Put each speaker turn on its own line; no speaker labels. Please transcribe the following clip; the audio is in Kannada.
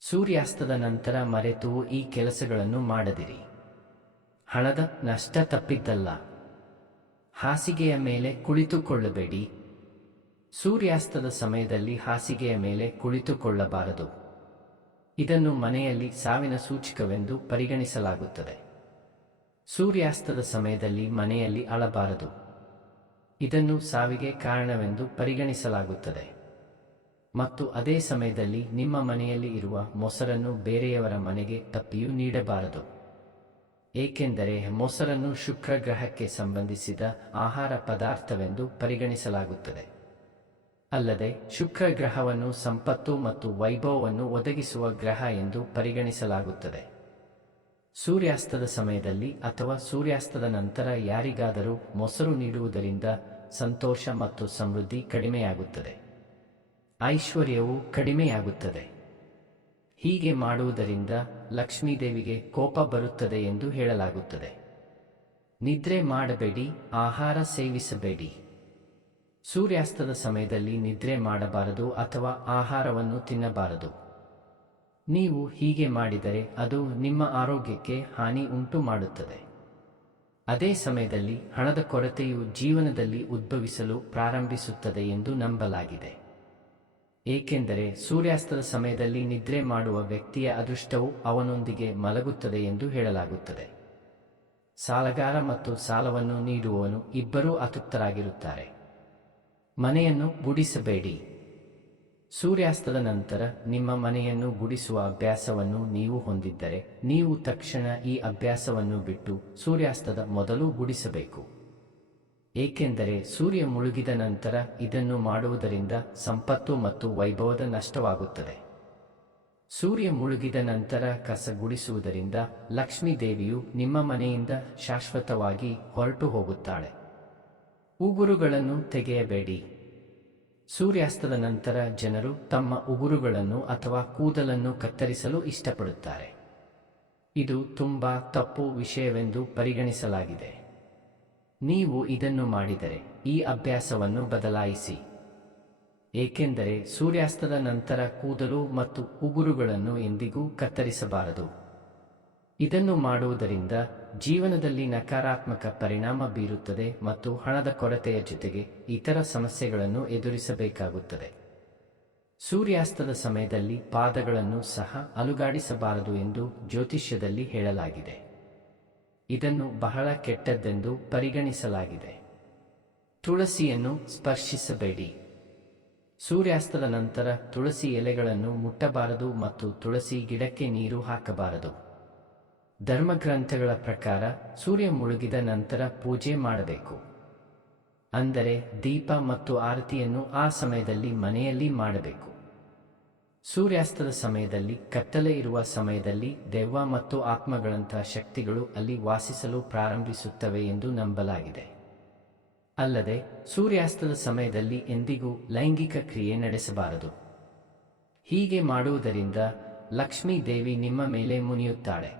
ಸೂರ್ಯಾಸ್ತದ ನಂತರ ಮರೆತು ಈ ಕೆಲಸಗಳನ್ನು ಮಾಡದಿರಿ. ಹಣದ ನಷ್ಟ ತಪ್ಪಿದ್ದಲ್ಲ. ಹಾಸಿಗೆಯ ಮೇಲೆ ಕುಳಿತುಕೊಳ್ಳಬೇಡಿ. ಸೂರ್ಯಾಸ್ತದ ಸಮಯದಲ್ಲಿ ಹಾಸಿಗೆಯ ಮೇಲೆ ಕುಳಿತುಕೊಳ್ಳಬಾರದು. ಇದನ್ನು ಮನೆಯಲ್ಲಿ ಸಾವಿನ ಸೂಚಕವೆಂದು ಪರಿಗಣಿಸಲಾಗುತ್ತದೆ. ಸೂರ್ಯಾಸ್ತದ ಸಮಯದಲ್ಲಿ ಮನೆಯಲ್ಲಿ ಅಳಬಾರದು. ಇದನ್ನು ಸಾವಿಗೆ ಕಾರಣವೆಂದು ಪರಿಗಣಿಸಲಾಗುತ್ತದೆ. ಮತ್ತು ಅದೇ ಸಮಯದಲ್ಲಿ ನಿಮ್ಮ ಮನೆಯಲ್ಲಿ ಇರುವ ಮೊಸರನ್ನು ಬೇರೆಯವರ ಮನೆಗೆ ತಪ್ಪಿಯೂ ನೀಡಬಾರದು. ಏಕೆಂದರೆ ಮೊಸರನ್ನು ಶುಕ್ರ ಗ್ರಹಕ್ಕೆ ಸಂಬಂಧಿಸಿದ ಆಹಾರ ಪದಾರ್ಥವೆಂದು ಪರಿಗಣಿಸಲಾಗುತ್ತದೆ. ಅಲ್ಲದೆ ಶುಕ್ರ ಗ್ರಹವನ್ನು ಸಂಪತ್ತು ಮತ್ತು ವೈಭವವನ್ನು ಒದಗಿಸುವ ಗ್ರಹ ಎಂದು ಪರಿಗಣಿಸಲಾಗುತ್ತದೆ. ಸೂರ್ಯಾಸ್ತದ ಸಮಯದಲ್ಲಿ ಅಥವಾ ಸೂರ್ಯಾಸ್ತದ ನಂತರ ಯಾರಿಗಾದರೂ ಮೊಸರು ನೀಡುವುದರಿಂದ ಸಂತೋಷ ಮತ್ತು ಸಮೃದ್ಧಿ ಕಡಿಮೆಯಾಗುತ್ತದೆ. ಐಶ್ವರ್ಯವು ಕಡಿಮೆಯಾಗುತ್ತದೆ. ಹೀಗೆ ಮಾಡುವುದರಿಂದ ಲಕ್ಷ್ಮೀದೇವಿಗೆ ಕೋಪ ಬರುತ್ತದೆ ಎಂದು ಹೇಳಲಾಗುತ್ತದೆ. ನಿದ್ರೆ ಮಾಡಬೇಡಿ, ಆಹಾರ ಸೇವಿಸಬೇಡಿ. ಸೂರ್ಯಾಸ್ತದ ಸಮಯದಲ್ಲಿ ನಿದ್ರೆ ಮಾಡಬಾರದು ಅಥವಾ ಆಹಾರವನ್ನು ತಿನ್ನಬಾರದು. ನೀವು ಹೀಗೆ ಮಾಡಿದರೆ ಅದು ನಿಮ್ಮ ಆರೋಗ್ಯಕ್ಕೆ ಹಾನಿ ಉಂಟು ಮಾಡುತ್ತದೆ. ಅದೇ ಸಮಯದಲ್ಲಿ ಹಣದ ಕೊರತೆಯು ಜೀವನದಲ್ಲಿ ಉದ್ಭವಿಸಲು ಪ್ರಾರಂಭಿಸುತ್ತದೆ ಎಂದು ನಂಬಲಾಗಿದೆ. ಏಕೆಂದರೆ ಸೂರ್ಯಾಸ್ತದ ಸಮಯದಲ್ಲಿ ನಿದ್ರೆ ಮಾಡುವ ವ್ಯಕ್ತಿಯ ಅದೃಷ್ಟವು ಅವನೊಂದಿಗೆ ಮಲಗುತ್ತದೆ ಎಂದು ಹೇಳಲಾಗುತ್ತದೆ. ಸಾಲಗಾರ ಮತ್ತು ಸಾಲವನ್ನು ನೀಡುವವನು ಇಬ್ಬರೂ ಅತೃಪ್ತರಾಗಿರುತ್ತಾರೆ. ಮನೆಯನ್ನು ಗುಡಿಸಬೇಡಿ. ಸೂರ್ಯಾಸ್ತದ ನಂತರ ನಿಮ್ಮ ಮನೆಯನ್ನು ಗುಡಿಸುವ ಅಭ್ಯಾಸವನ್ನು ನೀವು ಹೊಂದಿದ್ದರೆ, ನೀವು ತಕ್ಷಣ ಈ ಅಭ್ಯಾಸವನ್ನು ಬಿಟ್ಟು ಸೂರ್ಯಾಸ್ತದ ಮೊದಲು ಗುಡಿಸಬೇಕು. ಏಕೆಂದರೆ ಸೂರ್ಯ ಮುಳುಗಿದ ನಂತರ ಇದನ್ನು ಮಾಡುವುದರಿಂದ ಸಂಪತ್ತು ಮತ್ತು ವೈಭವದ ನಷ್ಟವಾಗುತ್ತದೆ. ಸೂರ್ಯ ಮುಳುಗಿದ ನಂತರ ಕಸ ಗುಡಿಸುವುದರಿಂದ ಲಕ್ಷ್ಮೀ ದೇವಿಯು ನಿಮ್ಮ ಮನೆಯಿಂದ ಶಾಶ್ವತವಾಗಿ ಹೊರಟು ಹೋಗುತ್ತಾಳೆ. ಉಗುರುಗಳನ್ನು ತೆಗೆಯಬೇಡಿ. ಸೂರ್ಯಾಸ್ತದ ನಂತರ ಜನರು ತಮ್ಮ ಉಗುರುಗಳನ್ನು ಅಥವಾ ಕೂದಲನ್ನು ಕತ್ತರಿಸಲು ಇಷ್ಟಪಡುತ್ತಾರೆ. ಇದು ತುಂಬಾ ತಪ್ಪು ವಿಷಯವೆಂದು ಪರಿಗಣಿಸಲಾಗಿದೆ. ನೀವು ಇದನ್ನು ಮಾಡಿದರೆ ಈ ಅಭ್ಯಾಸವನ್ನು ಬದಲಾಯಿಸಿ. ಏಕೆಂದರೆ ಸೂರ್ಯಾಸ್ತದ ನಂತರ ಕೂದಲು ಮತ್ತು ಉಗುರುಗಳನ್ನು ಎಂದಿಗೂ ಕತ್ತರಿಸಬಾರದು. ಇದನ್ನು ಮಾಡುವುದರಿಂದ ಜೀವನದಲ್ಲಿ ನಕಾರಾತ್ಮಕ ಪರಿಣಾಮ ಬೀರುತ್ತದೆ ಮತ್ತು ಹಣದ ಕೊರತೆಯ ಜೊತೆಗೆ ಇತರ ಸಮಸ್ಯೆಗಳನ್ನು ಎದುರಿಸಬೇಕಾಗುತ್ತದೆ. ಸೂರ್ಯಾಸ್ತದ ಸಮಯದಲ್ಲಿ ಪಾದಗಳನ್ನು ಸಹ ಅಲುಗಾಡಿಸಬಾರದು ಎಂದು ಜ್ಯೋತಿಷ್ಯದಲ್ಲಿ ಹೇಳಲಾಗಿದೆ. ಇದನ್ನು ಬಹಳ ಕೆಟ್ಟದ್ದೆಂದು ಪರಿಗಣಿಸಲಾಗಿದೆ. ತುಳಸಿಯನ್ನು ಸ್ಪರ್ಶಿಸಬೇಡಿ. ಸೂರ್ಯಾಸ್ತದ ನಂತರ ತುಳಸಿ ಎಲೆಗಳನ್ನು ಮುಟ್ಟಬಾರದು ಮತ್ತು ತುಳಸಿ ಗಿಡಕ್ಕೆ ನೀರು ಹಾಕಬಾರದು. ಧರ್ಮಗ್ರಂಥಗಳ ಪ್ರಕಾರ ಸೂರ್ಯ ಮುಳುಗಿದ ನಂತರ ಪೂಜೆ ಮಾಡಬೇಕು. ಅಂದರೆ ದೀಪ ಮತ್ತು ಆರತಿಯನ್ನು ಆ ಸಮಯದಲ್ಲಿ ಮನೆಯಲ್ಲಿ ಮಾಡಬೇಕು. ಸೂರ್ಯಾಸ್ತದ ಸಮಯದಲ್ಲಿ, ಕತ್ತಲೆ ಇರುವ ಸಮಯದಲ್ಲಿ ದೆವ್ವ ಮತ್ತು ಆತ್ಮಗಳಂತಹ ಶಕ್ತಿಗಳು ಅಲ್ಲಿ ವಾಸಿಸಲು ಪ್ರಾರಂಭಿಸುತ್ತವೆ ಎಂದು ನಂಬಲಾಗಿದೆ. ಅಲ್ಲದೆ, ಸೂರ್ಯಾಸ್ತದ ಸಮಯದಲ್ಲಿ ಎಂದಿಗೂ ಲೈಂಗಿಕ ಕ್ರಿಯೆ ನಡೆಸಬಾರದು. ಹೀಗೆ ಮಾಡುವುದರಿಂದ ಲಕ್ಷ್ಮೀ ದೇವಿ ನಿಮ್ಮ ಮೇಲೆ ಮುನಿಯುತ್ತಾಳೆ.